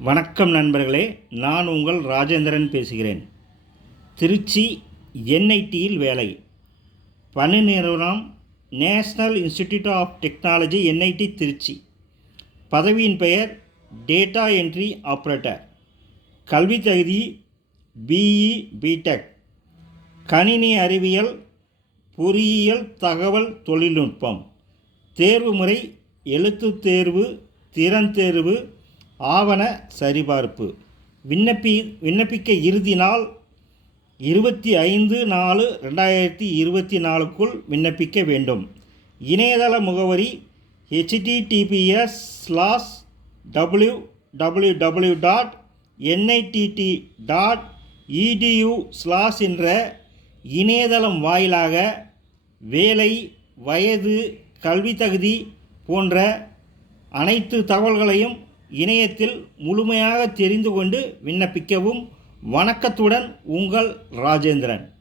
வணக்கம் நண்பர்களே, நான் உங்கள் ராஜேந்திரன் பேசுகிறேன். திருச்சி என்ஐடியில் வேலை. பணி நிறுவனம் national institute of technology NIT Trichy. பதவியின் பெயர் டேட்டா என்ட்ரி ஆப்ரேட்டர். கல்வி தகுதி பிஇ பிடெக், கணினி அறிவியல், பொறியியல், தகவல் தொழில்நுட்பம். தேர்வு முறை எழுத்துத் தேர்வு, திறன் தேர்வு, ஆவண சரிபார்ப்பு. விண்ணப்பிக்க இறுதி நாள் 25/4/2024க்குள் விண்ணப்பிக்க வேண்டும். இணையதள முகவரி https://www.nitt.edu/ என்ற இணையதளம் வாயிலாக வேலை, வயது, கல்வி தகுதி போன்ற அனைத்து தகவல்களையும் இணையத்தில் முழுமையாக தெரிந்து கொண்டு விண்ணப்பிக்கவும். வணக்கத்துடன் உங்கள் ராஜேந்திரன்.